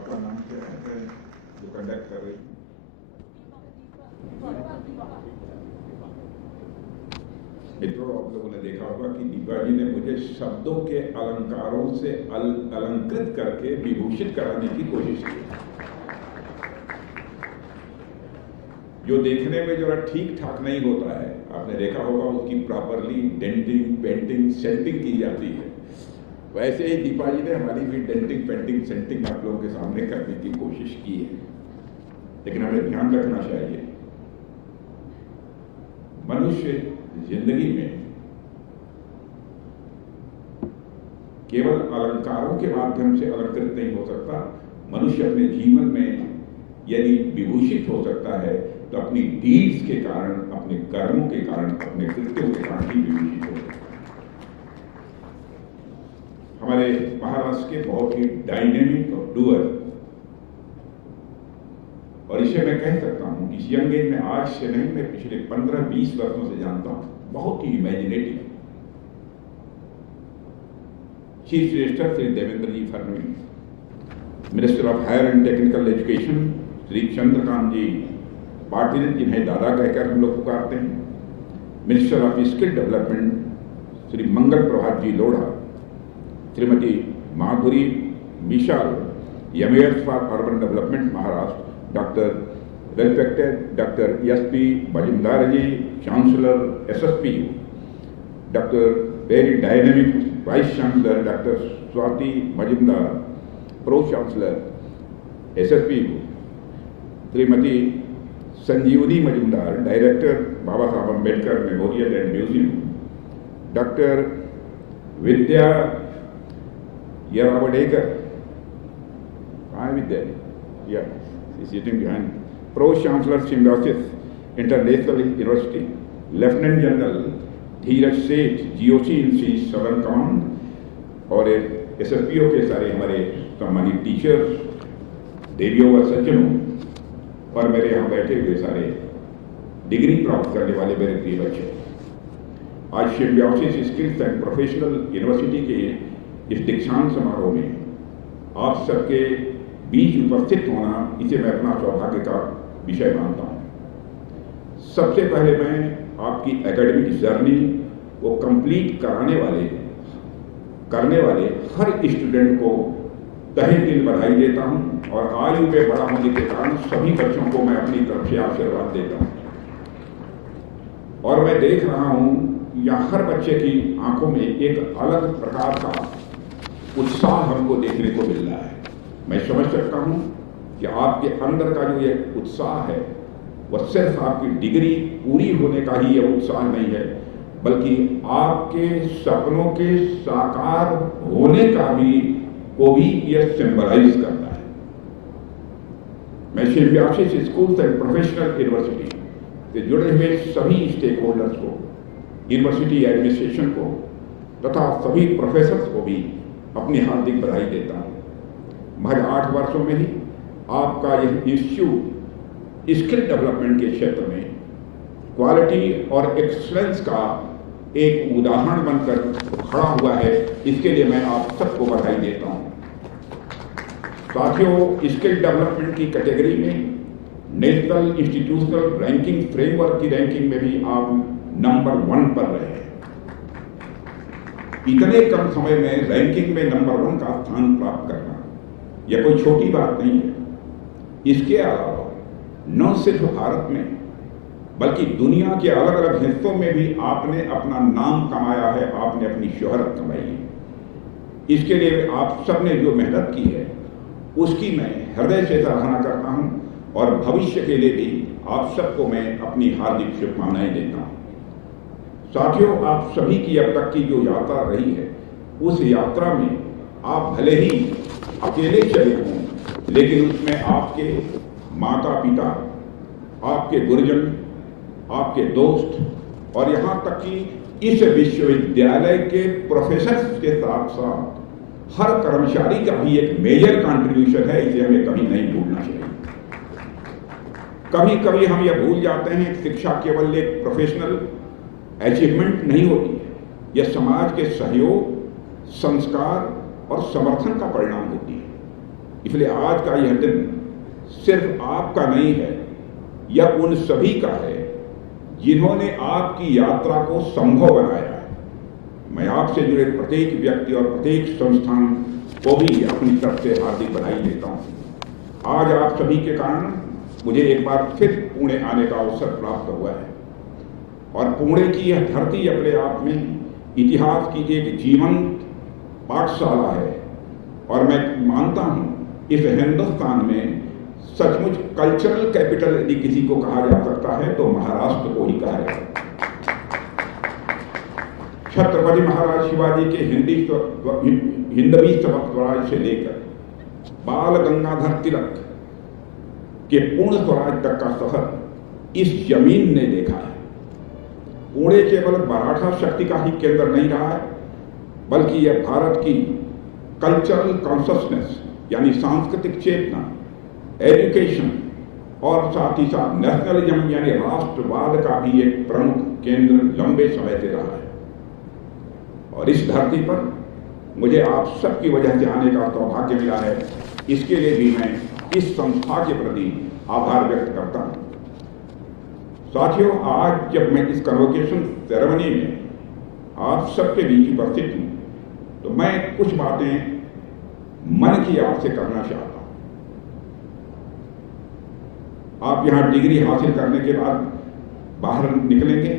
आपका नाम क्या है जो कंडक्ट कर रही है? मित्रों, आप लोगों ने देखा होगा कि दीपा जी ने मुझे शब्दों के अलंकारों से अलंकृत करके विभूषित कराने की कोशिश की, जो देखने में जरा ठीक ठाक नहीं होता है। आपने देखा होगा उसकी प्रॉपरली डेंटिंग, पेंटिंग, सेंटिंग की जाती है। वैसे ही दीपा जी ने हमारी भी डेंटिंग, पेंटिंग, सेंटिंग आप लोगों के सामने करने की कोशिश की है। लेकिन हमें ध्यान रखना चाहिए, मनुष्य जिंदगी में केवल अलंकारों के माध्यम से अलंकृत नहीं हो सकता। मनुष्य अपने जीवन में यदि विभूषित हो सकता है तो अपनी डीड्स के कारण, अपने कर्मों के कारण, अपने कृत्यों के कारण ही विभूषित हो सकता है। हमारे महाराष्ट्र के बहुत ही डायनेमिक और डूअर, और इसे मैं कह सकता हूं कि इस यंग एज में, आज से नहीं, मैं पिछले 15-20 वर्षों से जानता हूं, बहुत ही imaginative chief minister Shri Devendra ji Fadnavis, minister of higher and technical education Shri Chandrakant ji Patil, जिन्हें दादा कहकर हम लोग पुकारते हैं, minister of skill development Shri Mangal Prabhat ji Lodha, Shrimati Madhuri Mishal, MS for urban development Maharashtra, doctor respected doctor SP. Mujumdar ji, chancellor SSP, doctor very dynamic vice chancellor doctor Swati Mujumdar, pro chancellor SSP, Shrimati Sanjeevani Mujumdar, director बाबा साहब Ambedkar memorial and museum, doctor Vidya Yeravdekar, कहाँ विद्या या sitting behind, Pro Chancellor Symbiosis International University, Lieutenant General धीरज सेठ, GOC इन सी southern command, और SSPO के सारे हमारे सम्मानित टीचर्स, देवियों व सज्जनों, और मेरे यहाँ बैठे हुए सारे डिग्री प्राप्त करने वाले मेरे प्रिय बच्चे, आज symbiosis skills and professional university के इस दीक्षांत समारोह में आप सबके बीच उपस्थित होना, इसे मैं अपना सौभाग्य का विषय मानता हूँ। सबसे पहले मैं आपकी एकेडमिक जर्नी को कंप्लीट करने वाले हर स्टूडेंट को तहे दिल बधाई देता हूँ, और आयु में बड़ा होने के कारण सभी बच्चों को मैं अपनी तरफ से आशीर्वाद देता हूँ। और मैं देख रहा हूँ या हर बच्चे की आंखों में एक अलग प्रकार का उत्साह हमको देखने को मिल रहा है। मैं समझ सकता हूं कि आपके अंदर का जो ये उत्साह है वह सिर्फ आपकी डिग्री पूरी होने का ही यह उत्साह नहीं है, बल्कि आपके सपनों के साकार होने का को भी यह सिंबलाइज करता है। मैं symbiosis schools and professional university से जुड़े हुए सभी स्टेक होल्डर्स को, यूनिवर्सिटी एडमिनिस्ट्रेशन को तथा सभी प्रोफेसर्स को भी अपनी हार्दिक बधाई देता हूं। महज 8 वर्षों में ही आपका यह इंस्टीट्यूट स्किल डेवलपमेंट के क्षेत्र में क्वालिटी और एक्सलेंस का एक उदाहरण बनकर खड़ा हुआ है। इसके लिए मैं आप सबको बधाई देता हूं। साथियों, स्किल डेवलपमेंट की कैटेगरी में नेशनल इंस्टीट्यूशनल रैंकिंग फ्रेमवर्क की रैंकिंग में भी आप नंबर 1 पर रहे हैं। इतने कम समय में रैंकिंग में नंबर 1 का स्थान प्राप्त करना यह कोई छोटी बात नहीं है। इसके अलावा न सिर्फ भारत में बल्कि दुनिया के अलग अलग हिस्सों में भी आपने अपना नाम कमाया है, आपने अपनी शोहरत कमाई है। इसके लिए आप सबने जो मेहनत की है उसकी मैं हृदय से सराहना करता हूं, और भविष्य के लिए भी आप सबको मैं अपनी हार्दिक शुभकामनाएं देता हूं। साथियों, आप सभी की अब तक की जो यात्रा रही है, उस यात्रा में आप भले ही अकेले चले हों, लेकिन उसमें आपके माता पिता, आपके गुरुजन, आपके दोस्त, और यहाँ तक कि इस विश्वविद्यालय के प्रोफेसर्स के साथ साथ हर कर्मचारी का भी एक मेजर कंट्रीब्यूशन है। इसे हमें कभी नहीं भूलना चाहिए। कभी कभी हम यह भूल जाते हैं कि शिक्षा केवल एक प्रोफेशनल अचीवमेंट नहीं होती है, यह समाज के सहयोग, संस्कार और समर्थन का परिणाम होती है। इसलिए आज का यह दिन सिर्फ आपका नहीं है, यह उन सभी का है जिन्होंने आपकी यात्रा को संभव बनाया है। मैं आपसे जुड़े प्रत्येक व्यक्ति और प्रत्येक संस्थान को भी अपनी तरफ से हार्दिक बधाई देता हूं। आज आप सभी के कारण मुझे एक बार फिर पुणे आने का अवसर प्राप्त हुआ है और पुणे की यह धरती अपने आप में इतिहास की एक जीवंत पाठशाला है और मैं मानता हूं इस हिंदुस्तान में सचमुच कल्चरल कैपिटल यदि किसी को कहा जा सकता है तो महाराष्ट्र को ही कहा जाता है। छत्रपति महाराज शिवाजी के हिंदवी स्वराज से लेकर बाल गंगाधर तिलक के पूर्ण स्वराज तक का सफर इस जमीन ने देखा है। पुणे केवल मराठा शक्ति का ही केंद्र नहीं रहा है, बल्कि यह भारत की कल्चरल कॉन्शसनेस यानी सांस्कृतिक चेतना, एजुकेशन और साथ ही साथ नेशनलिज्म यानी राष्ट्रवाद का भी एक प्रमुख केंद्र लंबे समय से रहा है। और इस धरती पर मुझे आप सबकी वजह से आने का सौभाग्य मिला है, इसके लिए भी मैं इस संस्था के प्रति आभार व्यक्त करता हूं। साथियों, आज जब मैं इस कन्वोकेशन सेरेमनी में आप सबके बीच उपस्थित हूं तो मैं कुछ बातें मन की आपसे करना चाहता हूं। आप यहां डिग्री हासिल करने के बाद बाहर निकलेंगे,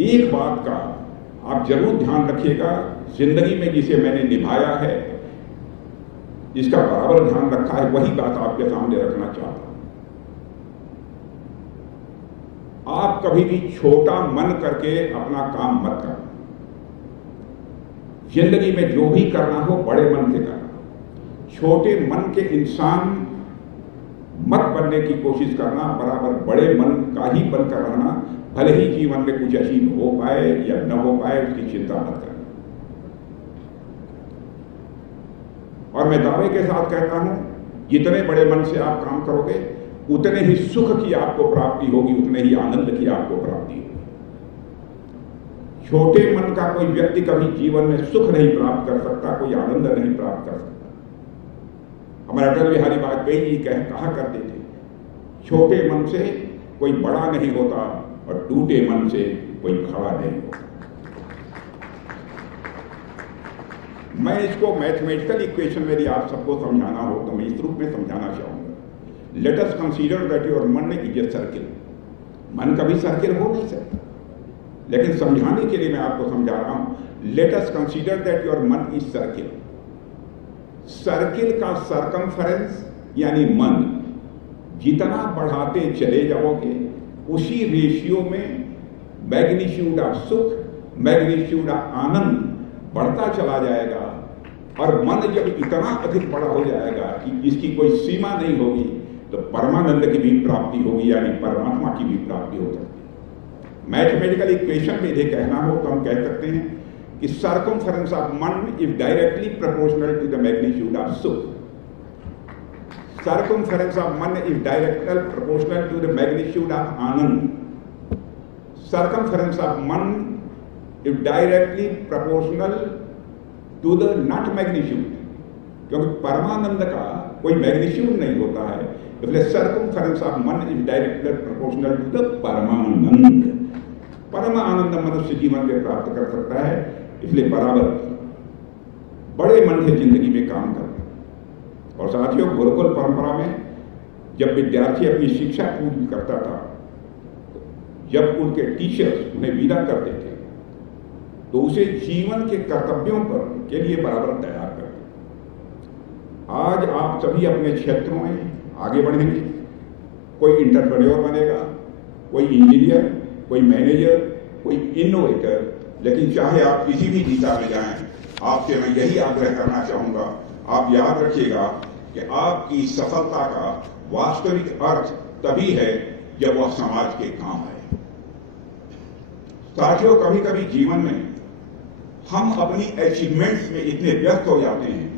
एक बात का आप जरूर ध्यान रखिएगा, जिंदगी में जिसे मैंने निभाया है, जिसका बराबर ध्यान रखा है, वही बात आपके सामने रखना चाहता हूं। आप कभी भी छोटा मन करके अपना काम मत करना। जिंदगी में जो भी करना हो बड़े मन से करना। छोटे मन के इंसान मत बनने की कोशिश करना, बराबर बड़े मन का ही बनकर रहना। भले ही जीवन में कुछ अचीव हो पाए या न हो पाए, उसकी चिंता मत करना। और मैं दावे के साथ कहता हूं, जितने बड़े मन से आप काम करोगे उतने ही सुख की आपको प्राप्ति होगी, उतने ही आनंद की आपको प्राप्ति होगी। छोटे मन का कोई व्यक्ति कभी जीवन में सुख नहीं प्राप्त कर सकता, कोई आनंद नहीं प्राप्त कर सकता। हमारे अटल बिहारी वाजपेयी जी कहा करते थे, छोटे मन से कोई बड़ा नहीं होता और टूटे मन से कोई खड़ा नहीं होता। मैं इसको मैथमेटिकल इक्वेशन में यदि आप सबको समझाना हो तो मैं इस रूप में समझाना चाहूंगा। Let us consider that your मन इज ए सर्किल। मन कभी सर्किल हो नहीं सकता, लेकिन समझाने के लिए मैं आपको समझा रहा हूं। Let us consider that your मन इज सर्किल। सर्किल का सरकमफेरेंस यानी मन जितना बढ़ाते चले जाओगे, उसी रेशियो में मैग्नीट्यूड ऑफ सुख, मैग्नीट्यूड ऑफ आनंद बढ़ता चला जाएगा। और मन जब इतना अधिक बड़ा हो जाएगा कि इसकी कोई सीमा नहीं होगी, तो परमानंद की भी प्राप्ति होगी, यानी परमात्मा की भी प्राप्ति हो सकती है। मैथमेटिकल इक्वेशन में यदि कहना हो तो हम कह सकते हैं कि सर्कमफेरेंस ऑफ मन is directly proportional to the magnitude of सुख। Circumference of man is directly proportional to the magnitude of Anand. Circumference of man is directly proportional to the not magnitude. क्योंकि परमानंद का कोई मैग्नीट्यूड नहीं होता है, इसलिए circumference of मन is directly proportional to the परमानंद। परम आनंद मनुष्य जीवन में प्राप्त कर सकता है, इसलिए बराबर बड़े मन से जिंदगी में काम करना। और साथियों, गुरुकुल परंपरा में जब विद्यार्थी अपनी शिक्षा पूरी करता था, जब उनके टीचर्स उन्हें विदा करते थे, तो उसे जीवन के कर्तव्यों पर के लिए बराबर तैयार करते। आज आप सभी अपने क्षेत्रों में आगे बढ़ेंगे। कोई इंटरप्रेन्योर बनेगा, कोई इंजीनियर, कोई मैनेजर, कोई इनोवेटर। लेकिन चाहे आप किसी भी दिशा में जाएं, आपसे मैं यही आग्रह करना चाहूंगा, आप याद रखिएगा कि आपकी सफलता का वास्तविक अर्थ तभी है जब वह समाज के काम आए। साथियों, कभी कभी जीवन में हम अपनी अचीवमेंट्स में इतने व्यस्त हो जाते हैं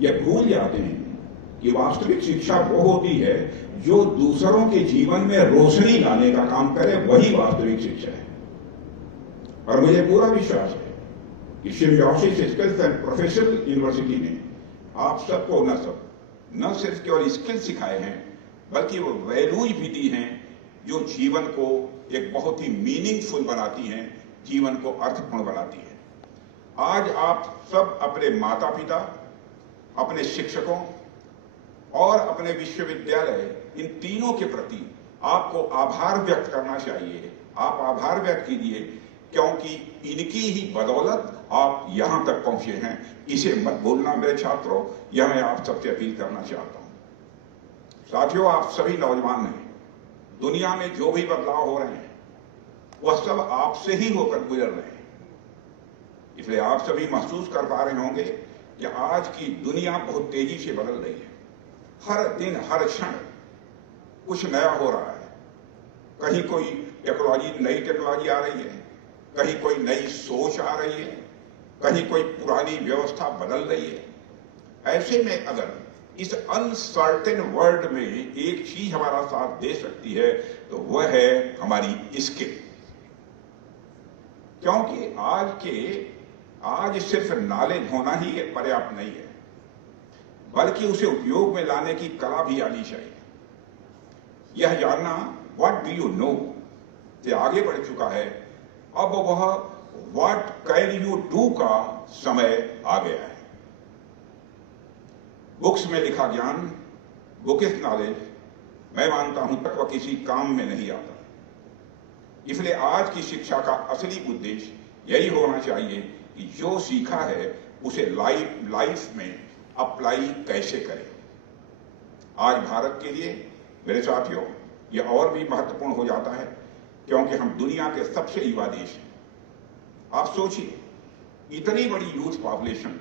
या भूल जाते हैं कि वास्तविक शिक्षा वो होती है जो दूसरों के जीवन में रोशनी लाने का काम करे, वही वास्तविक शिक्षा है। और मुझे पूरा विश्वास है कि symbiosis skills and professional university ने आप सबको न सिर्फ केवल स्किल सिखाए हैं, बल्कि वो वैल्यूज भी दी हैं जो जीवन को एक बहुत ही मीनिंगफुल बनाती हैं, जीवन को अर्थपूर्ण बनाती हैं। आज आप सब अपने माता पिता, अपने शिक्षकों और अपने विश्वविद्यालय, इन तीनों के प्रति आपको आभार व्यक्त करना चाहिए। आप आभार व्यक्त कीजिए, क्योंकि इनकी ही बदौलत आप यहां तक पहुंचे हैं। इसे मत भूलना मेरे छात्रों, यह मैं आप सबसे अपील करना चाहता हूं। साथियों, आप सभी नौजवान हैं, दुनिया में जो भी बदलाव हो रहे हैं वह सब आपसे ही होकर गुजर रहे हैं। इसलिए आप सभी महसूस कर पा रहे होंगे कि आज की दुनिया बहुत तेजी से बदल रही है। हर दिन हर क्षण कुछ नया हो रहा है। कहीं कोई नई टेक्नोलॉजी आ रही है, कहीं कोई नई सोच आ रही है, कहीं कोई पुरानी व्यवस्था बदल रही है। ऐसे में अगर इस अनसर्टेन वर्ल्ड में एक चीज हमारा साथ दे सकती है तो वह है हमारी स्किल। क्योंकि आज सिर्फ नॉलेज होना ही पर्याप्त नहीं है, बल्कि उसे उपयोग में लाने की कला भी आनी चाहिए। यह जानना व्हाट डू यू नो से आगे बढ़ चुका है। अब वह व्हाट कैन यू डू का समय आ गया है। बुक्स में लिखा ज्ञान, बुक इज नॉलेज, मैं मानता हूं तक वह किसी काम में नहीं आता। इसलिए आज की शिक्षा का असली उद्देश्य यही होना चाहिए कि जो सीखा है उसे लाइफ में अप्लाई कैसे करें। आज भारत के लिए मेरे साथियों यह और भी महत्वपूर्ण हो जाता है, क्योंकि हम दुनिया के सबसे युवा देश हैं। आप सोचिए, इतनी बड़ी यूथ पॉपुलेशन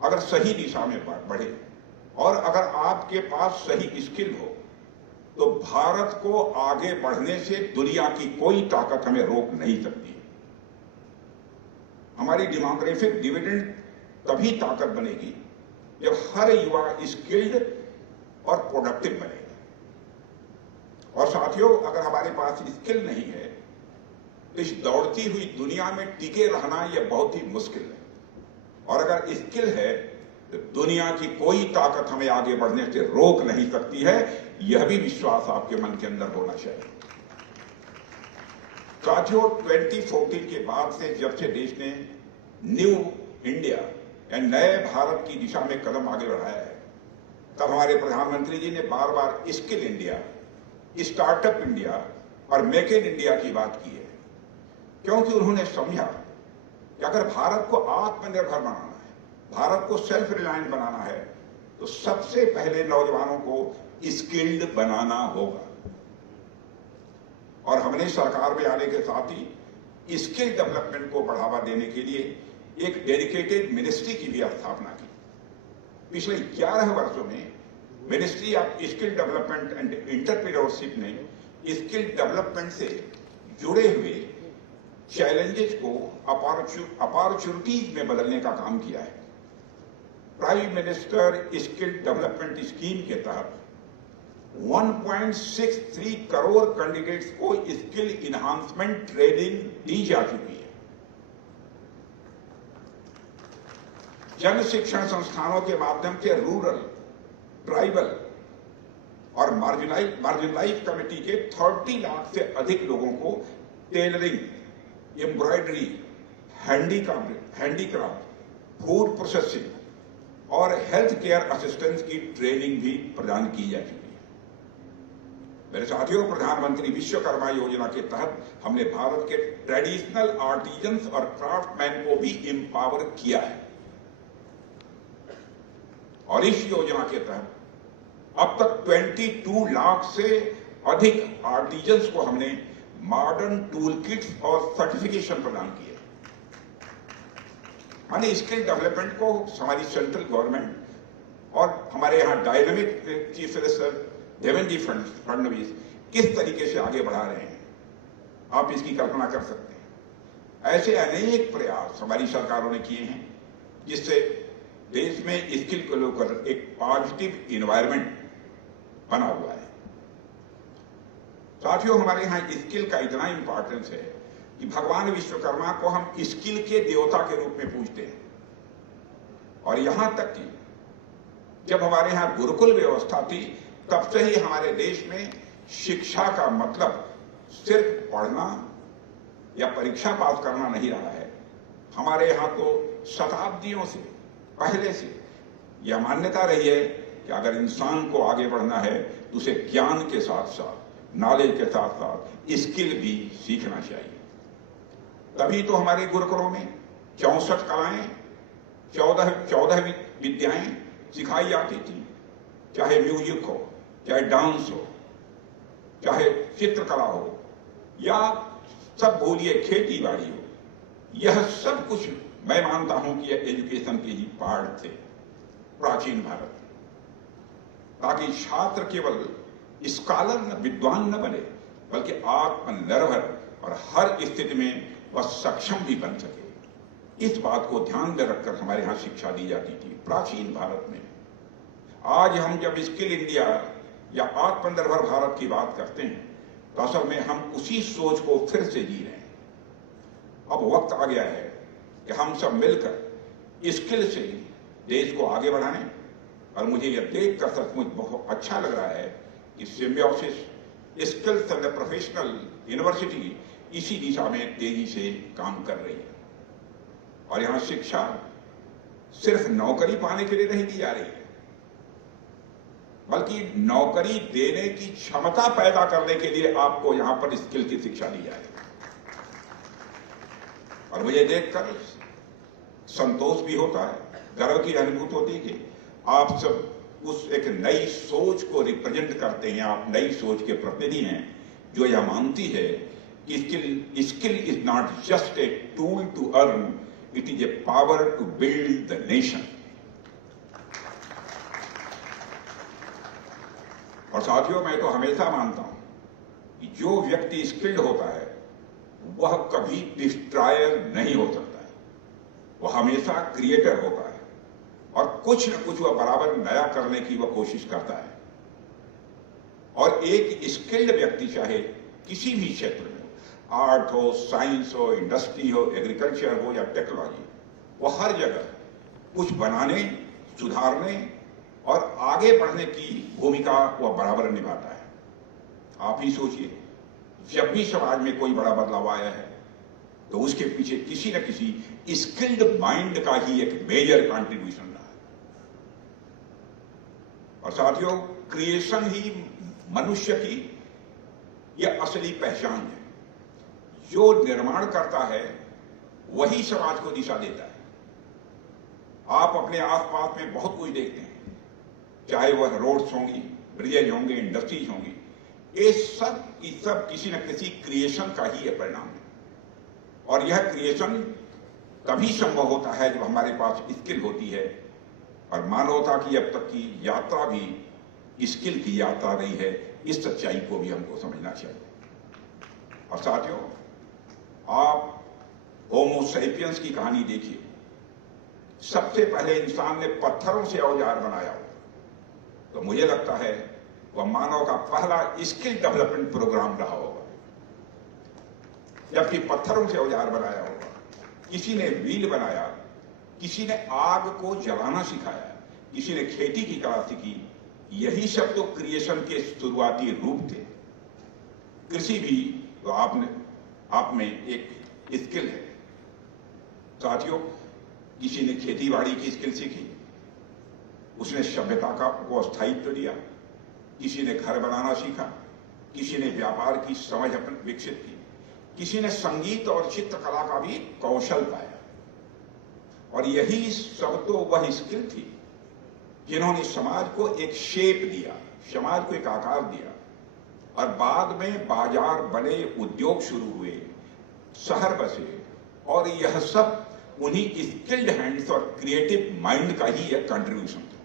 अगर सही दिशा में बढ़े और अगर आपके पास सही स्किल हो तो भारत को आगे बढ़ने से दुनिया की कोई ताकत हमें रोक नहीं सकती। हमारी डेमोग्राफिक डिविडेंड तभी ताकत बनेगी जब हर युवा स्किल्ड और प्रोडक्टिव बनेगा। और साथियों, अगर हमारे पास स्किल नहीं है तो इस दौड़ती हुई दुनिया में टिके रहना यह बहुत ही मुश्किल है। और अगर स्किल है तो दुनिया की कोई ताकत हमें आगे बढ़ने से रोक नहीं सकती है। यह भी विश्वास आपके मन के अंदर होना चाहिए। साथियों, 2014 के बाद से जब से देश ने न्यू इंडिया या नए भारत की दिशा में कदम आगे बढ़ाया है, तब हमारे प्रधानमंत्री जी ने बार बार स्किल इंडिया, स्टार्टअप इंडिया और मेक इन इंडिया की बात की है। क्योंकि उन्होंने समझा कि अगर भारत को आत्मनिर्भर बनाना है, भारत को सेल्फ रिलायंट बनाना है, तो सबसे पहले नौजवानों को स्किल्ड बनाना होगा। और हमने सरकार में आने के साथ ही स्किल डेवलपमेंट को बढ़ावा देने के लिए एक डेडिकेटेड मिनिस्ट्री की भी स्थापना की। पिछले 11 वर्षों में ministry of skill development and entrepreneurship ने स्किल डेवलपमेंट से जुड़े हुए चैलेंजेस को अपॉर्चुनिटीज में बदलने का काम किया है। Prime minister skill development scheme के तहत 1.63 करोड़ कैंडिडेट्स को स्किल इन्हांसमेंट ट्रेनिंग दी जा चुकी है। जन शिक्षण संस्थानों के माध्यम से रूरल, ट्राइबल और मार्जिनलाइज कमेटी के 30 लाख से अधिक लोगों को tailoring, embroidery, handicraft, food processing और हेल्थ केयर असिस्टेंस की ट्रेनिंग भी प्रदान की जा चुकी है। मेरे साथियों, प्रधानमंत्री विश्वकर्मा योजना के तहत हमने भारत के ट्रेडिशनल आर्टिजन्स और क्राफ्टमैन को भी एम्पावर किया है। और इस योजना के तहत अब तक 22 लाख से अधिक आर्टिजन्स को हमने मॉडर्न टूल किट्स और सर्टिफिकेशन प्रदान किए। माने स्किल डेवलपमेंट को हमारी सेंट्रल गवर्नमेंट और हमारे यहाँ dynamic chief minister Devendra Fadnavis किस तरीके से आगे बढ़ा रहे हैं, आप इसकी कल्पना कर सकते हैं। ऐसे अनेक प्रयास हमारी सरकारों ने किए हैं जिससे देश में स्किल को लेकर एक पॉजिटिव इन्वायरमेंट बना हुआ है। साथियों, हमारे यहाँ स्किल का इतना इंपॉर्टेंस है कि भगवान विश्वकर्मा को हम स्किल के देवता के रूप में पूजते हैं। और यहां तक कि जब हमारे यहाँ गुरुकुल व्यवस्था थी तब से ही हमारे देश में शिक्षा का मतलब सिर्फ पढ़ना या परीक्षा पास करना नहीं रहा है। हमारे यहाँ तो शताब्दियों से पहले से यह मान्यता रही है कि अगर इंसान को आगे बढ़ना है तो उसे ज्ञान के साथ साथ, नॉलेज के साथ साथ स्किल भी सीखना चाहिए। तभी तो हमारे गुरुकुलों में 64 कलाएं, 14 विद्याएं सिखाई जाती थी, चाहे म्यूजिक हो, चाहे डांस हो, चाहे चित्रकला हो, या सब बोलिए खेती बाड़ी हो। यह सब कुछ मैं मानता हूं कि यह एजुकेशन के ही पार्ट थे प्राचीन भारत, ताकि छात्र केवल स्कॉलर न, विद्वान न बने, बल्कि आत्मनिर्भर और हर स्थिति में वह सक्षम भी बन सके। इस बात को ध्यान में रखकर हमारे यहां शिक्षा दी जाती थी प्राचीन भारत में। आज हम जब स्किल इंडिया या आत्मनिर्भर भारत की बात करते हैं तो असल में हम उसी सोच को फिर से जी रहे हैं। अब वक्त आ गया है कि हम सब मिलकर स्किल से देश को आगे बढ़ाएं, और मुझे यह देखकर सचमुच बहुत अच्छा लग रहा है कि symbiosis skills and professional university इसी दिशा में तेजी से काम कर रही है। और यहां शिक्षा सिर्फ नौकरी पाने के लिए नहीं दी जा रही है, बल्कि नौकरी देने की क्षमता पैदा करने के लिए आपको यहां पर स्किल की शिक्षा दी जा रही है। और मुझे देखकर संतोष भी होता है, गर्व की अनुभूति होती है कि आप सब उस एक नई सोच को रिप्रेजेंट करते हैं। आप नई सोच के प्रतिनिधि हैं जो यह मानती है कि skill is not just a tool to earn, it is a power to build the nation. और साथियों, मैं तो हमेशा मानता हूं कि जो व्यक्ति स्किल्ड होता है वह कभी डिस्ट्रॉयर नहीं हो सकता है, वह हमेशा क्रिएटर होता है, और कुछ न कुछ वह बराबर नया करने की वह कोशिश करता है। और एक स्किल्ड व्यक्ति चाहे किसी भी क्षेत्र में, आर्ट हो, साइंस हो, इंडस्ट्री हो, एग्रीकल्चर हो या टेक्नोलॉजी, वह हर जगह कुछ बनाने, सुधारने और आगे बढ़ने की भूमिका वह बराबर निभाता है। आप ही सोचिए, जब भी समाज में कोई बड़ा बदलाव आया है तो उसके पीछे किसी न किसी स्किल्ड माइंड का ही एक मेजर कंट्रीब्यूशन रहा है। और साथियों, क्रिएशन ही मनुष्य की यह असली पहचान है। जो निर्माण करता है वही समाज को दिशा देता है। आप अपने आसपास में बहुत कुछ देखते हैं, चाहे वह रोड्स होंगी, ब्रिजेज होंगे, इंडस्ट्रीज होंगी, ये सब की सब किसी न किसी क्रिएशन का ही परिणाम है। और यह क्रिएशन तभी संभव होता है जब हमारे पास स्किल होती है। और मानवता की अब तक की यात्रा भी स्किल की यात्रा रही है। इस सच्चाई को भी हमको समझना चाहिए। और साथियों, आप होमो सैपियंस की कहानी देखिए। सबसे पहले इंसान ने पत्थरों से औजार बनाया हो, तो मुझे लगता है वह मानव का पहला स्किल डेवलपमेंट प्रोग्राम रहा होगा। जबकि पत्थरों से औजार बनाया होगा, किसी ने व्हील बनाया, किसी ने आग को जलाना सिखाया, किसी ने खेती की कला सीखी। यही सब तो क्रिएशन के शुरुआती रूप थे। कृषि भी तो आप में एक स्किल है। साथियों, किसी ने खेती बाड़ी की स्किल सीखी, उसने सभ्यता को स्थायित्व दिया। किसी ने घर बनाना सीखा, किसी ने व्यापार की समझ विकसित की, किसी ने संगीत और चित्रकला का भी कौशल पाया। और यही सब तो वह स्किल थी जिन्होंने समाज को एक शेप दिया, समाज को एक आकार दिया। और बाद में बाजार बने, उद्योग शुरू हुए, शहर बसे, और यह सब उन्हीं स्किल्ड हैंड्स और क्रिएटिव माइंड का ही एक कंट्रीब्यूशन था।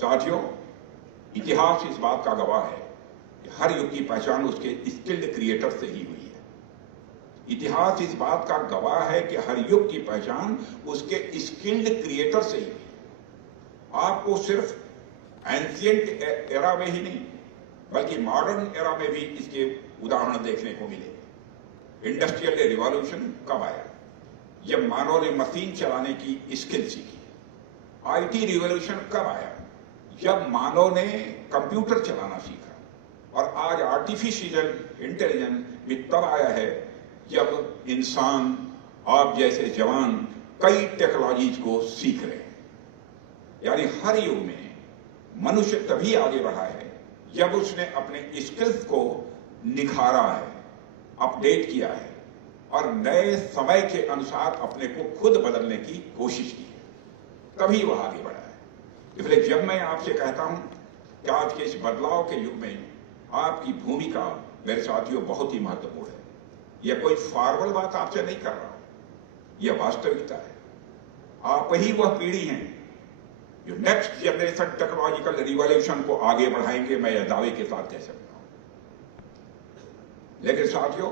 साथियों, इतिहास इस बात का गवाह है कि हर युग की पहचान उसके स्किल्ड क्रिएटर से ही हुई है। इतिहास इस बात का गवाह है कि हर युग की पहचान उसके स्किल्ड क्रिएटर से ही हुई है। आपको सिर्फ एंशिएंट एरा में ही नहीं, बल्कि मॉडर्न एरा में भी इसके उदाहरण देखने को मिले। इंडस्ट्रियल रिवॉल्यूशन कब आया? जब मानव ने मशीन चलाने की स्किल सीखी। आईटी रिवॉल्यूशन कब आया? जब मानव ने कंप्यूटर चलाना सीखा। और आज आर्टिफिशियल इंटेलिजेंस भी तब आया है जब इंसान, आप जैसे जवान कई टेक्नोलॉजीज को सीख रहे हैं। यानी हर युग में मनुष्य तभी आगे बढ़ा है जब उसने अपने स्किल्स को निखारा है, अपडेट किया है और नए समय के अनुसार अपने को खुद बदलने की कोशिश की है, तभी वह आगे बढ़ा है। इसलिए जब मैं आपसे कहता हूं कि आज के इस बदलाव के युग में आपकी भूमिका, मेरे साथियों, बहुत ही महत्वपूर्ण है। यह कोई फॉर्मल बात आपसे नहीं कर रहा हूं, यह वास्तविकता है। आप ही वह पीढ़ी हैं जो नेक्स्ट जनरेशन टेक्नोलॉजिकल रिवॉल्यूशन को आगे बढ़ाएंगे, मैं यह दावे के साथ कह सकता हूं। लेकिन साथियों,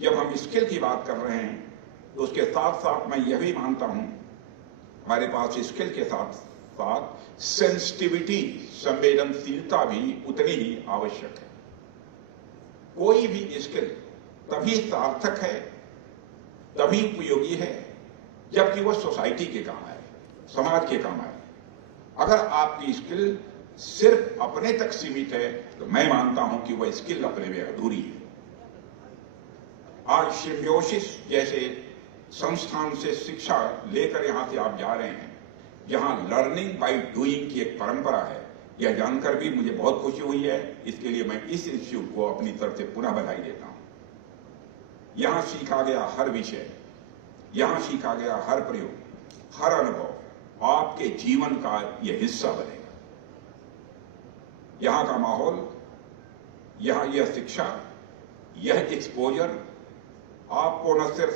जब हम स्किल की बात कर रहे हैं तो उसके साथ साथ मैं यह भी मानता हूं हमारे पास स्किल के साथ साथ सेंसिटिविटी, संवेदनशीलता भी उतनी ही आवश्यक है। कोई भी स्किल तभी सार्थक है, तभी उपयोगी है, जबकि वह सोसाइटी के काम आए, समाज के काम आए। अगर आपकी स्किल सिर्फ अपने तक सीमित है तो मैं मानता हूं कि वह स्किल अपने में अधूरी है। आज सिम्बियोसिस जैसे संस्थान से शिक्षा लेकर यहां से आप जा रहे हैं, जहां लर्निंग बाय डूइंग की एक परंपरा है। यह जानकर भी मुझे बहुत खुशी हुई है। इसके लिए मैं इस इंस्टीट्यूट को अपनी तरफ से पुनः बधाई देता हूं। यहां सीखा गया हर विषय, यहां सीखा गया हर प्रयोग, हर अनुभव आपके जीवन का यह हिस्सा बनेगा। यहां का माहौल, यहां यह शिक्षा, यह एक्सपोजर आपको न सिर्फ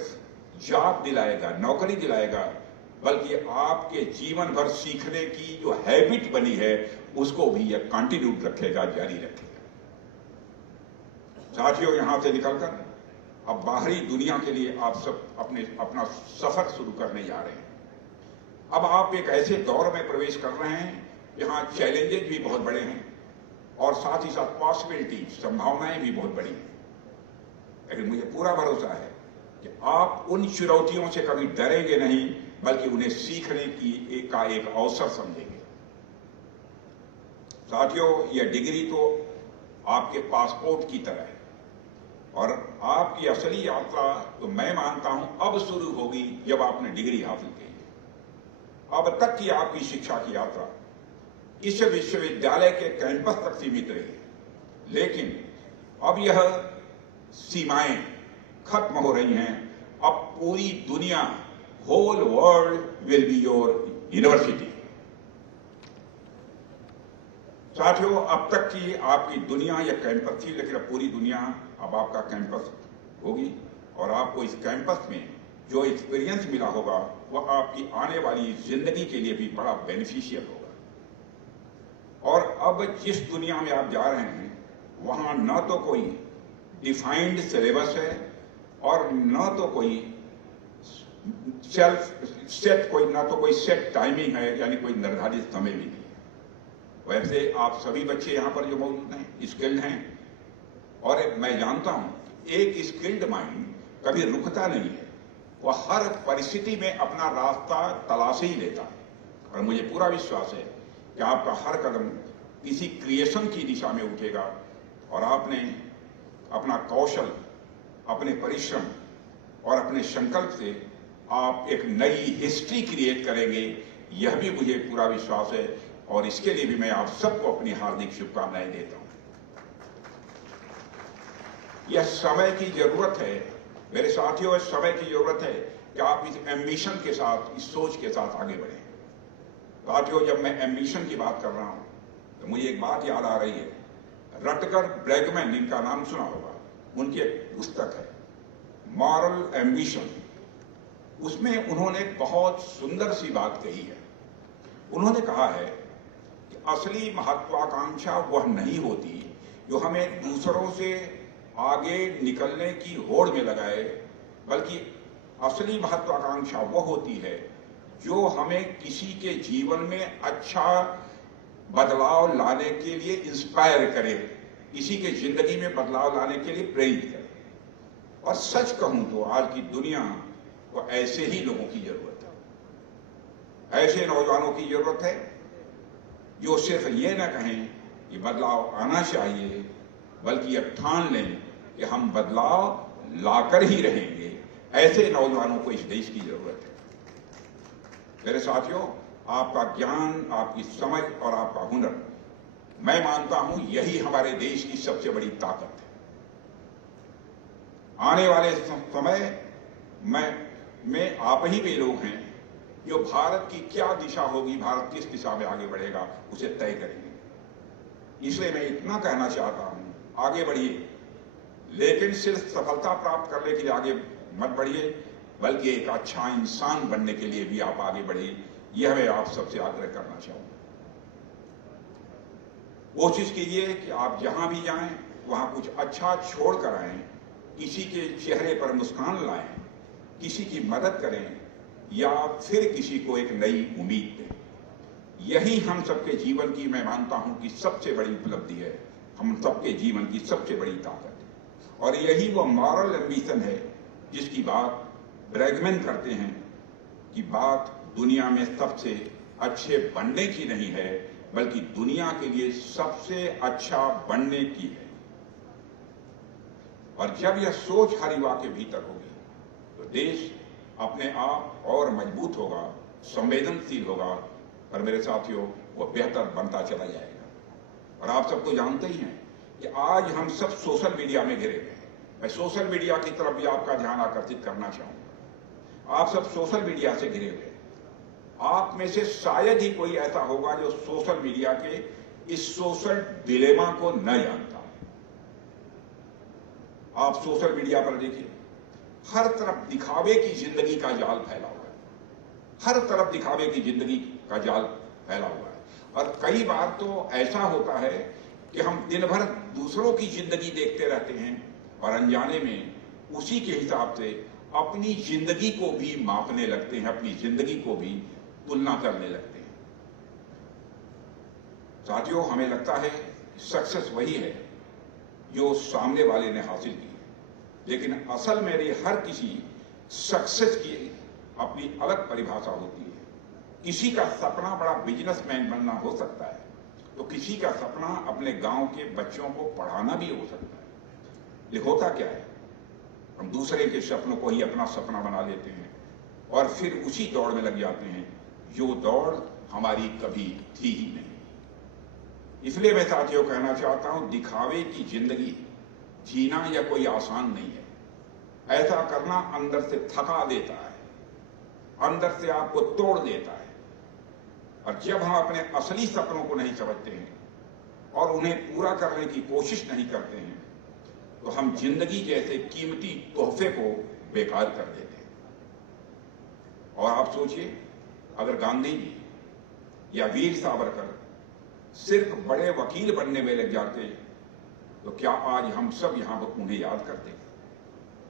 जॉब दिलाएगा, नौकरी दिलाएगा, बल्कि आपके जीवन भर सीखने की जो हैबिट बनी है उसको भी यह कंटिन्यू रखेगा, जारी रखेगा। साथियों, यहां से निकलकर अब बाहरी दुनिया के लिए आप सब अपना सफर शुरू करने जा रहे हैं। अब आप एक ऐसे दौर में प्रवेश कर रहे हैं जहां चैलेंजेस भी बहुत बड़े हैं और साथ ही साथ पॉसिबिलिटी, संभावनाएं भी बहुत बड़ी हैं। लेकिन मुझे पूरा भरोसा है कि आप उन चुनौतियों से कभी डरेंगे नहीं, बल्कि उन्हें सीखने की एक अवसर समझेंगे। साथियों, यह डिग्री तो आपके पासपोर्ट की तरह है और आपकी असली यात्रा तो मैं मानता हूं अब शुरू होगी जब आपने डिग्री हासिल की है। अब तक की आपकी शिक्षा की यात्रा इस विश्वविद्यालय के कैंपस तक सीमित रही, लेकिन अब यह सीमाएं खत्म हो रही हैं। अब पूरी दुनिया, whole world will be your university. साथियों, अब तक की आपकी दुनिया या कैंपस थी, लेकिन अब पूरी दुनिया अब आपका कैंपस होगी और आपको इस कैंपस में जो एक्सपीरियंस मिला होगा वह आपकी आने वाली जिंदगी के लिए भी बड़ा बेनिफिशियल होगा। और अब जिस दुनिया में आप जा रहे हैं वहां न तो कोई डिफाइंड सिलेबस है और न तो कोई सेट टाइमिंग है, यानी कोई निर्धारित समय भी नहीं है। वैसे आप सभी बच्चे यहां पर जो मौजूद हैं स्किल्ड हैं और मैं जानता हूं एक स्किल्ड माइंड कभी रुकता नहीं है, वह हर परिस्थिति में अपना रास्ता तलाश ही लेता है। और मुझे पूरा विश्वास है कि आपका हर कदम किसी क्रिएशन की दिशा में उठेगा और आपने अपना कौशल, अपने परिश्रम और अपने संकल्प से आप एक नई हिस्ट्री क्रिएट करेंगे, यह भी मुझे पूरा विश्वास है। और इसके लिए भी मैं आप सबको अपनी हार्दिक शुभकामनाएं देता हूं। यह समय की जरूरत है मेरे साथियों, इस समय की जरूरत है कि आप इस एम्बिशन के साथ, इस सोच के साथ आगे बढ़ें। साथियों, जब मैं एम्बिशन की बात कर रहा हूं तो मुझे एक बात याद आ रही है। रटगर ब्रैगमैन, जिनका नाम सुना होगा, उनकी एक पुस्तक है मॉरल एम्बिशन। उसमें उन्होंने बहुत सुंदर सी बात कही है। उन्होंने कहा है कि असली महत्वाकांक्षा वह नहीं होती जो हमें दूसरों से आगे निकलने की होड़ में लगाए, बल्कि असली महत्वाकांक्षा वह होती है जो हमें किसी के जीवन में अच्छा बदलाव लाने के लिए इंस्पायर करे, किसी के जिंदगी में बदलाव लाने के लिए प्रेरित करे। और सच कहूं तो आज की दुनिया को ऐसे ही लोगों की जरूरत ऐसे नौजवानों की जरूरत है जो सिर्फ ये न कहें कि बदलाव आना चाहिए, बल्कि यह ठान लें कि हम बदलाव लाकर ही रहेंगे। ऐसे नौजवानों को इस देश की जरूरत है। मेरे साथियों, आपका ज्ञान, आपकी समझ और आपका हुनर, मैं मानता हूं यही हमारे देश की सबसे बड़ी ताकत है। आने वाले समय में आप ही वे लोग हैं जो भारत की क्या दिशा होगी, भारत किस दिशा में आगे बढ़ेगा, उसे तय करेंगे। इसलिए मैं इतना कहना चाहता हूं, आगे बढ़िए, लेकिन सिर्फ सफलता प्राप्त करने के लिए आगे मत बढ़िए, बल्कि एक अच्छा इंसान बनने के लिए भी आप आगे बढ़िए। यह मैं आप सबसे आग्रह करना चाहूंगा। कोशिश कीजिए कि आप जहां भी जाएं वहां कुछ अच्छा छोड़ कर आएं, किसी के चेहरे पर मुस्कान लाएं, किसी की मदद करें या फिर किसी को एक नई उम्मीद दें। यही हम सबके जीवन की, मैं मानता हूं कि सबसे बड़ी उपलब्धि है, हम सबके जीवन की सबसे बड़ी ताकत है। और यही वो मॉरल एम्बिशन है जिसकी बात ब्रैगमैन करते हैं कि बात दुनिया में सबसे अच्छे बनने की नहीं है, बल्कि दुनिया के लिए सबसे अच्छा बनने की है। और जब यह सोच हर युवा के भीतर होगी तो देश अपने आप और मजबूत होगा, संवेदनशील होगा और मेरे साथियों वो बेहतर बनता चला जाएगा। और आप सबको जानते ही हैं कि आज हम सब सोशल मीडिया में घिरे हुए हैं। मैं सोशल मीडिया की तरफ भी आपका ध्यान आकर्षित करना चाहूंगा। आप सब सोशल मीडिया से घिरे हुए हैं। आप में से शायद ही कोई ऐसा होगा जो सोशल मीडिया के इस सोशल डिलेमा को न जानता। आप सोशल मीडिया पर देखिए, हर तरफ दिखावे की जिंदगी का जाल फैला हुआ है। हर तरफ दिखावे की जिंदगी का जाल फैला हुआ है। और कई बार तो ऐसा होता है कि हम दिन भर दूसरों की जिंदगी देखते रहते हैं और अनजाने में उसी के हिसाब से अपनी जिंदगी को भी मापने लगते हैं, अपनी जिंदगी को भी तुलना करने लगते हैं। साथियों, हमें लगता है सक्सेस वही है जो सामने वाले ने हासिल की, लेकिन असल में हर किसी सक्सेस की अपनी अलग परिभाषा होती है। किसी का सपना बड़ा बिजनेसमैन बनना हो सकता है, तो किसी का सपना अपने गांव के बच्चों को पढ़ाना भी हो सकता है। ये होता क्या है, हम दूसरे के सपनों को ही अपना सपना बना लेते हैं और फिर उसी दौड़ में लग जाते हैं जो दौड़ हमारी कभी थी ही नहीं। इसलिए मैं साथियों कहना चाहता हूं, दिखावे की जिंदगी जीना यह कोई आसान नहीं है। ऐसा करना अंदर से थका देता है, अंदर से आपको तोड़ देता है। और जब हम अपने असली सपनों को नहीं समझते हैं और उन्हें पूरा करने की कोशिश नहीं करते हैं, तो हम जिंदगी जैसे कीमती तोहफे को बेकार कर देते हैं। और आप सोचिए, अगर गांधी जी या वीर सावरकर सिर्फ बड़े वकील बनने में लग जाते तो क्या आज हम सब यहां पर उन्हें याद करते?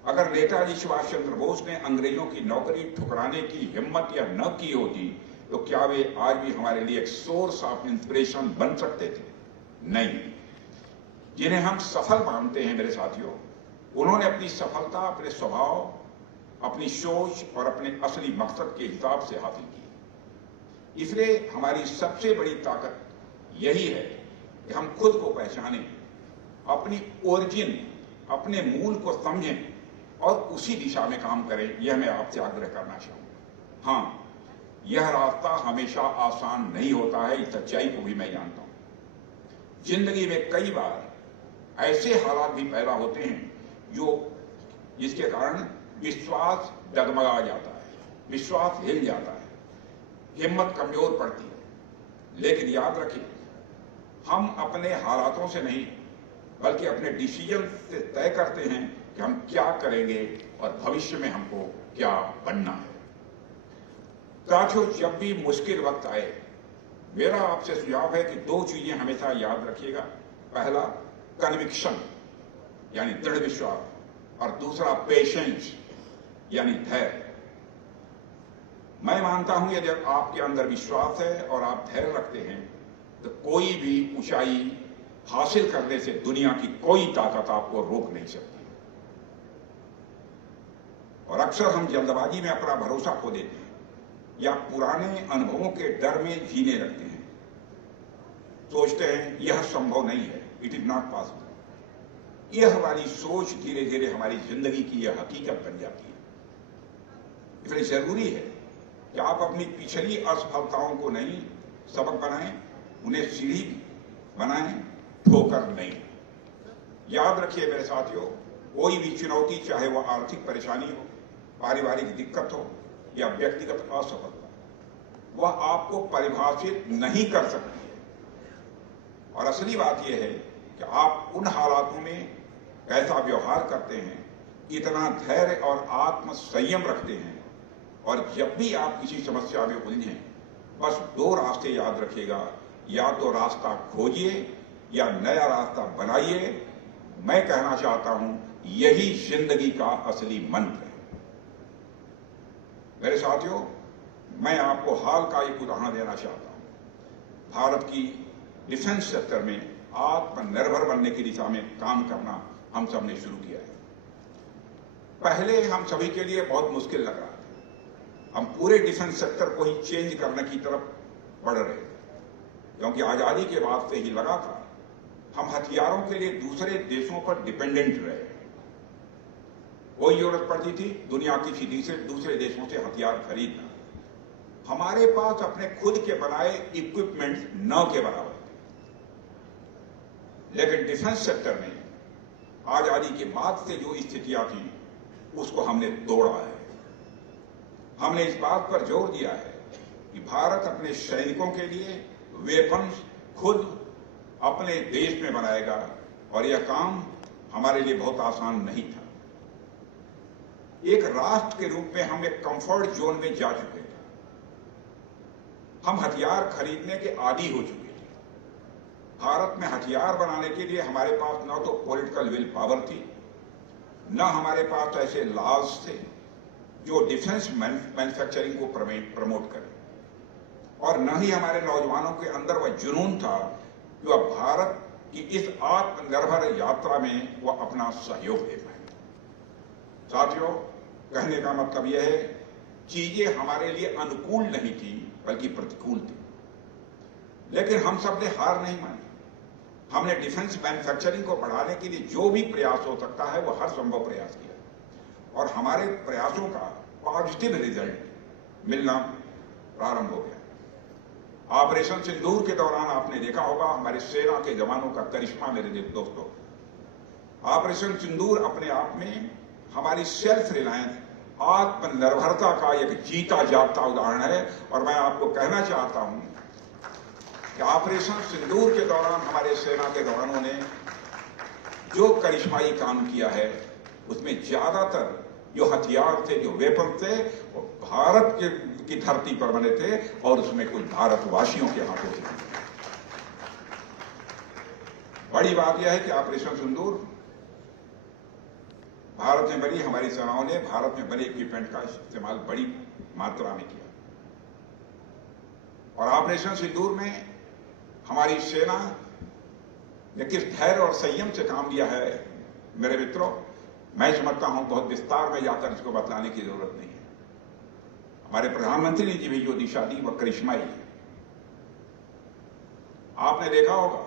अगर नेताजी सुभाष चंद्र बोस ने अंग्रेजों की नौकरी ठुकराने की हिम्मत या न की होती तो क्या वे आज भी हमारे लिए एक सोर्स ऑफ इंस्पिरेशन बन सकते थे? नहीं। जिन्हें हम सफल मानते हैं मेरे साथियों, उन्होंने अपनी सफलता अपने स्वभाव, अपनी सोच और अपने असली मकसद के हिसाब से हासिल की। इसलिए हमारी सबसे बड़ी ताकत यही है कि हम खुद को पहचानें, अपनी ओरिजिन, अपने मूल को समझें और उसी दिशा में काम करें। यह मैं आपसे आग्रह करना चाहूंगा। हाँ, यह रास्ता हमेशा आसान नहीं होता है, इस सच्चाई को भी मैं जानता हूं। जिंदगी में कई बार ऐसे हालात भी पैदा होते हैं जिसके कारण विश्वास डगमगा जाता है, विश्वास हिल जाता है, हिम्मत कमजोर पड़ती है। लेकिन याद रखिए, हम अपने हालातों से नहीं बल्कि अपने डिसीजन से तय करते हैं कि हम क्या करेंगे और भविष्य में हमको क्या बनना है। साथियों, जब भी मुश्किल वक्त आए, मेरा आपसे सुझाव है कि दो चीजें हमेशा याद रखिएगा। पहला, कन्विक्शन यानी दृढ़ विश्वास, और दूसरा पेशेंस यानी धैर्य। मैं मानता हूं यदि आपके अंदर विश्वास है और आप धैर्य रखते हैं तो कोई भी ऊंचाई हासिल करने से दुनिया की कोई ताकत आपको रोक नहीं सकती। और अक्सर हम जल्दबाजी में अपना भरोसा खो देते हैं या पुराने अनुभवों के डर में जीने लगते हैं, सोचते हैं यह संभव नहीं है, इट इज नॉट पॉसिबल। यह हमारी सोच धीरे धीरे हमारी जिंदगी की यह हकीकत बन जाती है। इसलिए जरूरी है कि आप अपनी पिछली असफलताओं को नहीं सबक बनाएं, उन्हें सीढ़ी बनाएं, ठोकर नहीं। याद रखिए मेरे साथियों, कोई भी चुनौती, चाहे वह आर्थिक परेशानी हो, पारिवारिक दिक्कत हो या व्यक्तिगत असफलता, वह आपको परिभाषित नहीं कर सकती है। और असली बात यह है कि आप उन हालातों में कैसा व्यवहार करते हैं, कितना धैर्य और आत्म संयम रखते हैं। और जब भी आप किसी समस्या में उलझें, बस दो रास्ते याद रखिएगा, या तो रास्ता खोजिए या नया रास्ता बनाइए। मैं कहना चाहता हूं, यही जिंदगी का असली मंत्र है। मेरे साथियों, मैं आपको हाल का एक उदाहरण देना चाहता हूं। भारत की डिफेंस सेक्टर में आत्मनिर्भर बनने की दिशा में काम करना हम सब ने शुरू किया है। पहले हम सभी के लिए बहुत मुश्किल लग रहा था। हम पूरे डिफेंस सेक्टर को ही चेंज करने की तरफ बढ़ रहे थे, क्योंकि आजादी के बाद से ही लगा था हम हथियारों के लिए दूसरे देशों पर डिपेंडेंट रहे। कोई जरूरत पड़ती थी दुनिया की दूसरे देशों से हथियार खरीदना, हमारे पास अपने खुद के बनाए इक्विपमेंट न के बराबर थे। लेकिन डिफेंस सेक्टर में आजादी के बाद से जो स्थितियां थी, उसको हमने तोड़ा है। हमने इस बात पर जोर दिया है कि भारत अपने सैनिकों के लिए वेपन्स खुद अपने देश में बनाएगा, और यह काम हमारे लिए बहुत आसान नहीं था। एक राष्ट्र के रूप में हम एक कंफर्ट जोन में जा चुके थे। हम हथियार खरीदने के आदी हो चुके थे। भारत में हथियार बनाने के लिए हमारे पास न तो पॉलिटिकल विल पावर थी, न हमारे पास ऐसे लॉज थे जो डिफेंस मैन्युफैक्चरिंग को प्रमोट करें, और न ही हमारे नौजवानों के अंदर वह जुनून था कि वह भारत की इस आत्मनिर्भर यात्रा में वह अपना सहयोग दे पाए। साथियों, कहने का मतलब यह है, चीजें हमारे लिए अनुकूल नहीं थी बल्कि प्रतिकूल थी। लेकिन हम सब ने हार नहीं मानी। हमने डिफेंस मैन्युफैक्चरिंग को बढ़ाने के लिए जो भी प्रयास हो सकता है वह हर संभव प्रयास किया, और हमारे प्रयासों का पॉजिटिव रिजल्ट मिलना प्रारंभ हो गया। ऑपरेशन सिंदूर के दौरान आपने देखा होगा हमारे सेना के जवानों का करिश्मा। मेरे दोस्तों, ऑपरेशन सिंदूर अपने आप में हमारी सेल्फ रिलायंस, आत्मनिर्भरता का एक जीता जागता उदाहरण है। और मैं आपको कहना चाहता हूं कि ऑपरेशन सिंदूर के दौरान हमारे सेना के जवानों ने जो करिश्माई काम किया है, उसमें ज्यादातर जो हथियार थे, जो वेपन थे, वो भारत की धरती पर बने थे, और उसमें कुछ भारतवासियों के हाथों से। बड़ी बात यह है कि ऑपरेशन सिंदूर भारत में बनी, हमारी सेनाओं ने भारत में बने इक्विपमेंट का इस्तेमाल बड़ी मात्रा में किया। और ऑपरेशन सिंदूर में हमारी सेना ने किस धैर्य और संयम से काम लिया है, मेरे मित्रों, मैं समझता हूं बहुत विस्तार में जाकर इसको बतलाने की जरूरत नहीं है। हमारे प्रधानमंत्री ने जी भी जो दिशा दी वह करिश्माई है। आपने देखा होगा,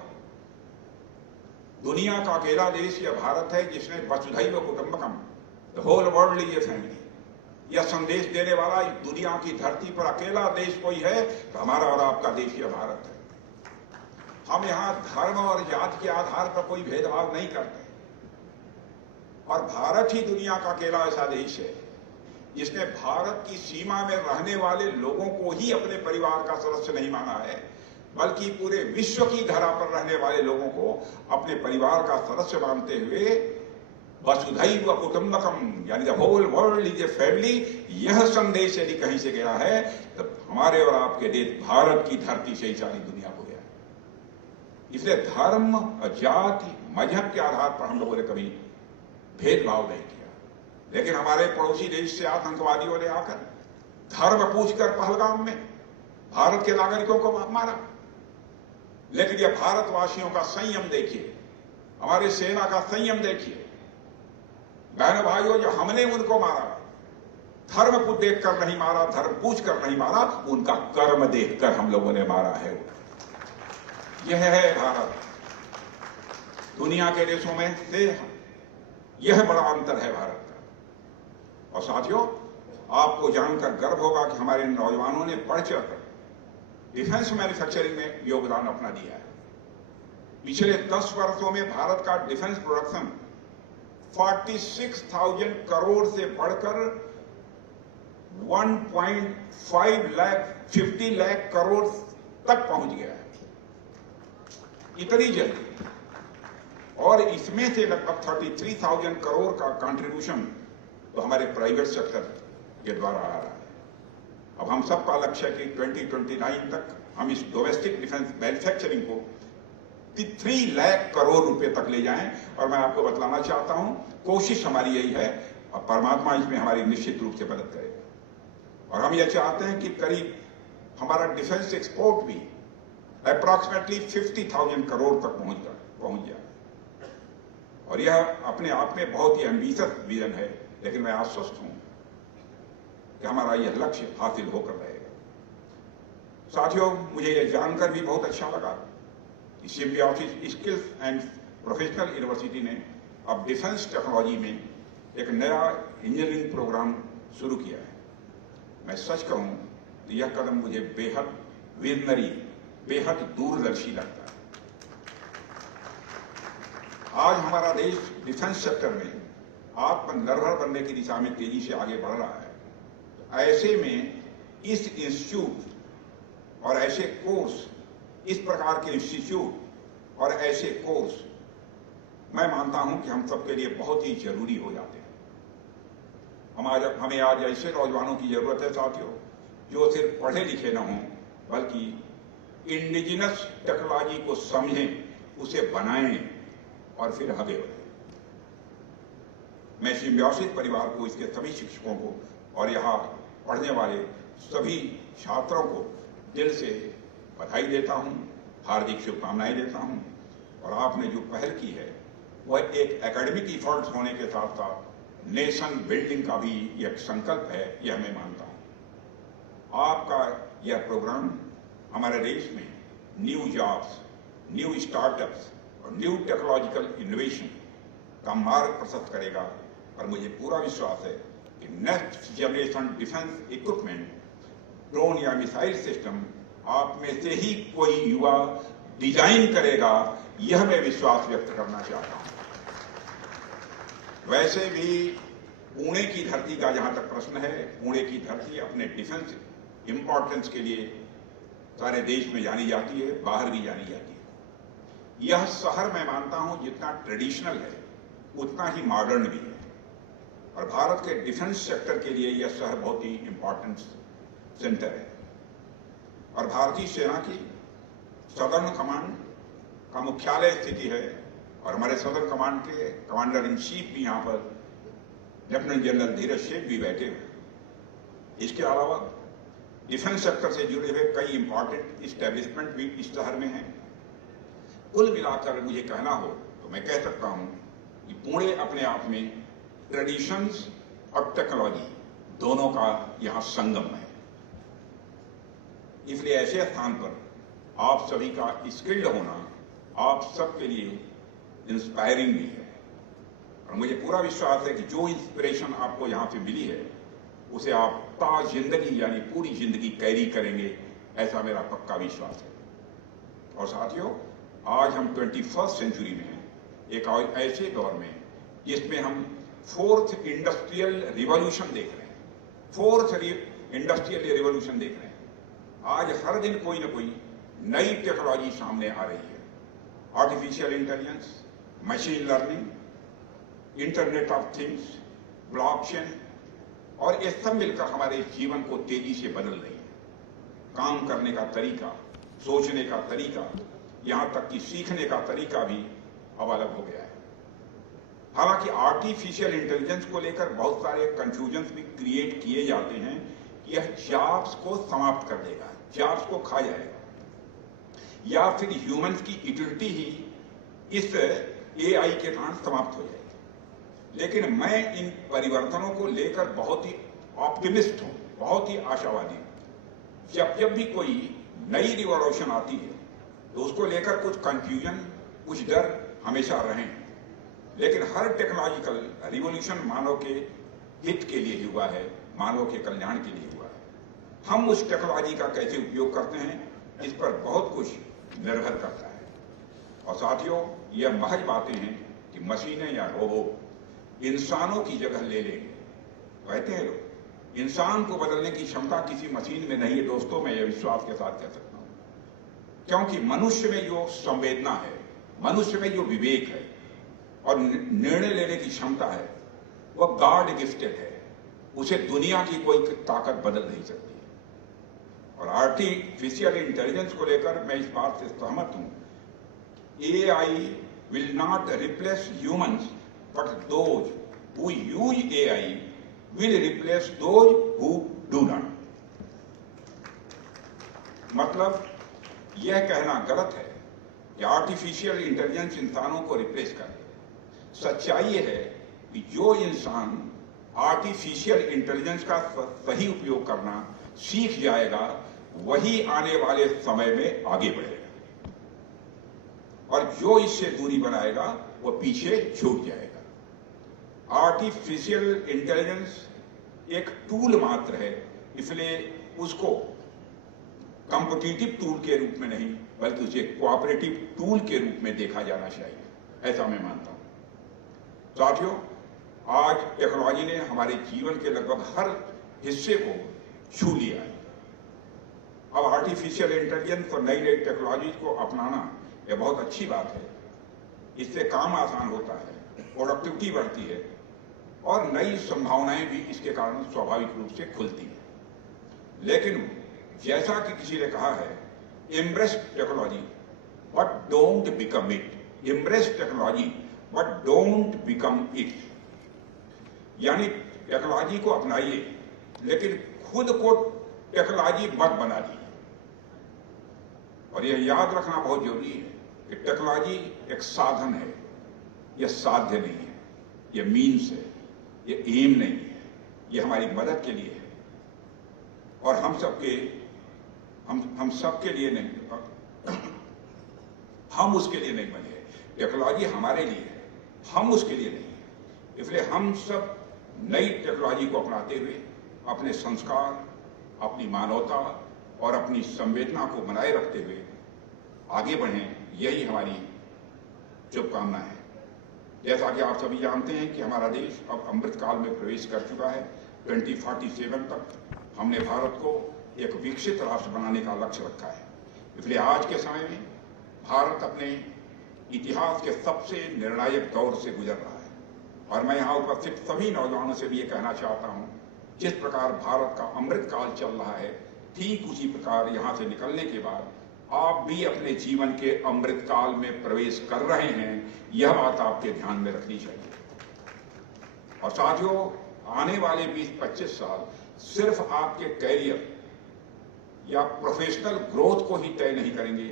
दुनिया का अकेला देश यह भारत है जिसने वसुधैव कुटुंबकम, the whole world is a family, यह संदेश देने वाला दुनिया की धरती पर अकेला देश कोई है तो हमारा और आपका देश यह भारत है। हम यहां धर्म और जाति के आधार पर कोई भेदभाव नहीं करते, और भारत ही दुनिया का अकेला ऐसा देश है जिसने भारत की सीमा में रहने वाले लोगों को ही अपने परिवार का सदस्य नहीं माना है, बल्कि पूरे विश्व की धरा पर रहने वाले लोगों को अपने परिवार का सदस्य मानते हुए वसुधैव कुटुंबकम, यानी the whole world is a family, यह संदेश यदि कहीं से गया है तो हमारे और आपके देश भारत की धरती से ही सारी दुनिया को गया है। इसलिए धर्म, जाति, मजहब के आधार पर हम लोगों ने कभी भेदभाव नहीं किया। लेकिन हमारे पड़ोसी देश से आतंकवादियों ने आकर धर्म पूछकर पहलगाम में भारत के नागरिकों को मारा। लेकिन यह भारतवासियों का संयम देखिए, हमारी सेना का संयम देखिए। बहनों भाइयों, जो हमने उनको मारा, धर्म को देखकर नहीं मारा, धर्म पूछ कर नहीं मारा, उनका कर्म देखकर हम लोगों ने मारा है। यह है भारत। दुनिया के देशों में से यह बड़ा अंतर है भारत का। और साथियों, आपको जानकर गर्व होगा कि हमारे नौजवानों ने बढ़ चढ़कर डिफेंस मैन्युफैक्चरिंग में योगदान अपना दिया है। पिछले 10 वर्षों में भारत का डिफेंस प्रोडक्शन 46,000 करोड़ से बढ़कर 50 लाख करोड़ तक पहुंच गया है, इतनी जल्दी। और इसमें से लगभग 33,000 करोड़ का कंट्रीब्यूशन तो हमारे प्राइवेट सेक्टर के द्वारा आ रहा है। अब हम सबका लक्ष्य है कि 2029 तक हम इस डोमेस्टिक डिफेंस मैन्युफैक्चरिंग को 3 लाख करोड़ रुपए तक ले जाएं। और मैं आपको बतलाना चाहता हूं, कोशिश हमारी यही है और परमात्मा इसमें हमारी निश्चित रूप से मदद करेगा। और हम यह चाहते हैं कि करीब हमारा डिफेंस एक्सपोर्ट भी अप्रॉक्सीमेटली 50,000 करोड़ तक पहुंच जाए। और यह अपने आप में बहुत ही एम्बिशियस विजन है, लेकिन मैं आश्वस्त हूं कि हमारा यह लक्ष्य हासिल होकर रहेगा। साथियों, मुझे यह जानकर भी बहुत अच्छा लगा कि symbiosis skills and professional university ने अब डिफेंस टेक्नोलॉजी में एक नया इंजीनियरिंग प्रोग्राम शुरू किया है। मैं सच कहूं तो यह कदम मुझे बेहद विजनरी, बेहद दूरदर्शी लगता है। आज हमारा देश डिफेंस सेक्टर में आत्मनिर्भर बनने की दिशा में तेजी से आगे बढ़ रहा है। ऐसे में इस इंस्टीट्यूट और ऐसे कोर्स, इस प्रकार के इंस्टीट्यूट और ऐसे कोर्स मैं मानता हूं कि हम सबके लिए बहुत ही जरूरी हो जाते हैं। हमें आज ऐसे नौजवानों की जरूरत है साथियों, जो सिर्फ पढ़े लिखे न हों, बल्कि इंडिजिनस टेक्नोलॉजी को समझें, उसे बनाएं और फिर आगे बढ़ें। मैं सिम्बायोसिस परिवार को, इसके सभी शिक्षकों को और यहाँ पढ़ने वाले सभी छात्रों को दिल से बधाई देता हूं, हार्दिक शुभकामनाएं देता हूं। और आपने जो पहल की है वह एक एकेडमिक इफर्ट्स होने के साथ साथ नेशन बिल्डिंग का भी एक संकल्प है, यह मैं मानता हूं। आपका यह प्रोग्राम हमारे देश में न्यू जॉब्स, न्यू स्टार्टअप्स और न्यू टेक्नोलॉजिकल इनोवेशन का मार्ग प्रशस्त करेगा। और मुझे पूरा विश्वास है कि next generation defence equipment, drone या मिसाइल सिस्टम आप में से ही कोई युवा डिजाइन करेगा, यह मैं विश्वास व्यक्त करना चाहता हूं। वैसे भी पुणे की धरती का जहां तक प्रश्न है, पुणे की धरती अपने डिफेंस इंपॉर्टेंस के लिए सारे देश में जानी जाती है, बाहर भी जानी जाती है। यह शहर मैं मानता हूं जितना ट्रेडिशनल है उतना ही मॉडर्न भी है। और भारत के डिफेंस सेक्टर के लिए यह शहर बहुत ही इंपॉर्टेंट सेंटर है। और भारतीय सेना की सदर्न कमांड का मुख्यालय स्थिति है। और हमारे सदर्न कमांड के कमांडर इन चीफ भी यहाँ पर लेफ्टिनेंट जनरल धीरज शेख भी बैठे हुए। इसके अलावा डिफेंस सेक्टर से जुड़े हुए कई इंपॉर्टेंट इस्टेब्लिशमेंट भी इस शहर में हैं। कुल मिलाकर मुझे कहना हो तो मैं कह सकता हूं कि पुणे अपने आप में ट्रेडिशंस और टेक्नोलॉजी दोनों का यहां संगम है। इसलिए ऐसे स्थान पर आप सभी का स्किल्ड होना आप सबके लिए इंस्पायरिंग भी है। और मुझे पूरा विश्वास है कि जो इंस्पिरेशन आपको यहां से मिली है उसे आप जिंदगी यानी पूरी जिंदगी कैरी करेंगे, ऐसा मेरा पक्का विश्वास है। और साथियों, आज हम 21st सेंचुरी में हैं, एक ऐसे दौर में जिसमें हम 4th इंडस्ट्रियल रिवॉल्यूशन देख रहे हैं। 4th इंडस्ट्रियल रिवॉल्यूशन देख रहे हैं। आज हर दिन कोई ना कोई नई टेक्नोलॉजी सामने आ रही है। Artificial intelligence, machine learning, internet of things, blockchain, और ये सब मिलकर हमारे जीवन को तेजी से बदल रही है। काम करने का तरीका, सोचने का तरीका, यहां तक कि सीखने का तरीका भी अब अलग हो गया है। हालांकि आर्टिफिशियल इंटेलिजेंस को लेकर बहुत सारे कंफ्यूजन्स भी क्रिएट किए जाते हैं कि यह जॉब्स को समाप्त कर देगा, जॉब्स को खा जाएगा, या फिर ह्यूमंस की यूटिलिटी ही इस एआई के कारण समाप्त हो जाएगी। लेकिन मैं इन परिवर्तनों को लेकर बहुत ही ऑप्टिमिस्ट हूं, बहुत ही आशावादी। जब भी कोई नई रिवॉल्यूशन आती है तो उसको लेकर कुछ कंफ्यूजन, कुछ डर हमेशा रहे, लेकिन हर टेक्नोलॉजिकल रिवॉल्यूशन मानव के हित के लिए हुआ है, मानव के कल्याण के लिए हुआ है। हम उस टेक्नोलॉजी का कैसे उपयोग करते हैं, इस पर बहुत कुछ निर्भर करता है। और साथियों, यह महज बातें हैं कि मशीनें या रोबोट इंसानों की जगह ले लेंगे। कहते हैं लोग, इंसान को बदलने की क्षमता किसी मशीन में नहीं है। दोस्तों, मैं यह विश्वास के साथ कह सकता हूं, क्योंकि मनुष्य में जो संवेदना है, मनुष्य में जो विवेक है और निर्णय लेने की क्षमता है, वह गॉड गिफ्टेड है। उसे दुनिया की कोई ताकत बदल नहीं सकती। और आर्टिफिशियल इंटेलिजेंस को लेकर मैं इस बात से सहमत हूं, AI will not replace humans, but those who use AI will replace those who do not. मतलब यह कहना गलत है कि आर्टिफिशियल इंटेलिजेंस इंसानों को रिप्लेस करे। सच्चाई यह है कि जो इंसान आर्टिफिशियल इंटेलिजेंस का सही उपयोग करना सीख जाएगा, वही आने वाले समय में आगे बढ़ेगा, और जो इससे दूरी बनाएगा वह पीछे छूट जाएगा। आर्टिफिशियल इंटेलिजेंस एक टूल मात्र है, इसलिए उसको कॉम्पिटिटिव टूल के रूप में नहीं, बल्कि उसे कोऑपरेटिव टूल के रूप में देखा जाना चाहिए, ऐसा मैं मानता हूं। साथियों, आज टेक्नोलॉजी ने हमारे जीवन के लगभग हर हिस्से को छू लिया है। अब आर्टिफिशियल इंटेलिजेंस और नई नई टेक्नोलॉजी को अपनाना यह बहुत अच्छी बात है। इससे काम आसान होता है, प्रोडक्टिविटी बढ़ती है और नई संभावनाएं भी इसके कारण स्वाभाविक रूप से खुलती हैं। लेकिन जैसा कि किसी ने कहा है, embrace technology but don't become it. Embrace technology but don't become it, यानी टेक्नोलॉजी को अपनाइए लेकिन खुद को टेक्नोलॉजी मत बनाइए। और यह याद रखना बहुत जरूरी है कि टेक्नोलॉजी एक साधन है, यह साध्य नहीं है, यह मीन्स है, यह एम नहीं है, यह हमारी मदद के लिए है। और हम सबके लिए नहीं, हम उसके लिए नहीं बने। टेक्नोलॉजी हमारे लिए है, हम उसके लिए नहीं है। इसलिए हम सब नई टेक्नोलॉजी को अपनाते हुए अपने संस्कार, अपनी मानवता और अपनी संवेदना को बनाए रखते हुए आगे बढ़ें, यही हमारी शुभकामना है। जैसा कि आप सभी जानते हैं कि हमारा देश अब अमृत काल में प्रवेश कर चुका है। 2047 तक हमने भारत को एक विकसित राष्ट्र बनाने का लक्ष्य रखा है। इसलिए आज के समय में भारत अपने इतिहास के सबसे निर्णायक दौर से गुजर रहा है। और मैं यहाँ उपस्थित सभी नौजवानों से भी ये कहना चाहता हूँ, जिस प्रकार भारत का अमृत काल चल रहा है, ठीक उसी प्रकार यहाँ से निकलने के बाद आप भी अपने जीवन के अमृत काल में प्रवेश कर रहे हैं। यह बात आपके ध्यान में रखनी चाहिए। और साथियों, आने वाले 20-25 साल सिर्फ आपके कैरियर या प्रोफेशनल ग्रोथ को ही तय नहीं करेंगे,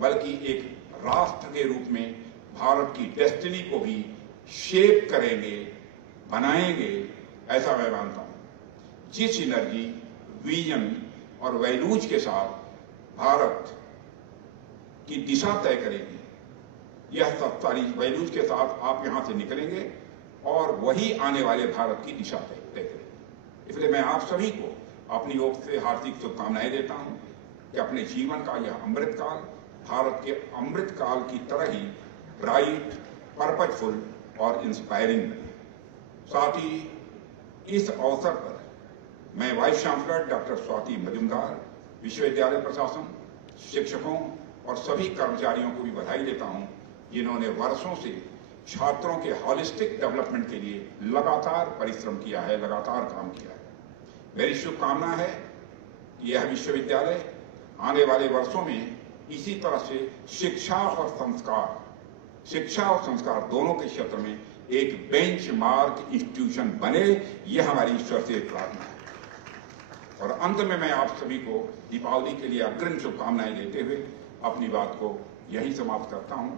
बल्कि एक राष्ट्र के रूप में भारत की डेस्टिनी को भी शेप करेंगे, बनाएंगे, ऐसा मैं मानता हूं। जिस एनर्जी, विजन और वैल्यूज के साथ भारत की दिशा तय करेगी, यह सब सारी वैल्यूज के साथ आप यहां से निकलेंगे और वही आने वाले भारत की दिशा तय करेगी। इसलिए मैं आप सभी को अपनी ओर से हार्दिक शुभकामनाएं देता हूं कि अपने जीवन का यह अमृत काल भारत के अमृत काल की तरह ही ब्राइट, पर्पजफुल और इंस्पायरिंग बने। साथ ही इस अवसर पर मैं vice chancellor doctor Swati Majumdar, विश्वविद्यालय प्रशासन, शिक्षकों और सभी कर्मचारियों को भी बधाई देता हूं, जिन्होंने वर्षों से छात्रों के हॉलिस्टिक डेवलपमेंट के लिए लगातार परिश्रम किया है, लगातार काम किया है। मेरी शुभकामना है कि यह विश्वविद्यालय आने वाले वर्षों में इसी तरह से शिक्षा और संस्कार दोनों के क्षेत्र में एक बेंचमार्क इंस्टीट्यूशन बने, यह हमारी ईश्वर से प्रार्थना है। और अंत में मैं आप सभी को दीपावली के लिए अग्रिम शुभकामनाएं देते हुए अपनी बात को यहीं समाप्त करता हूं।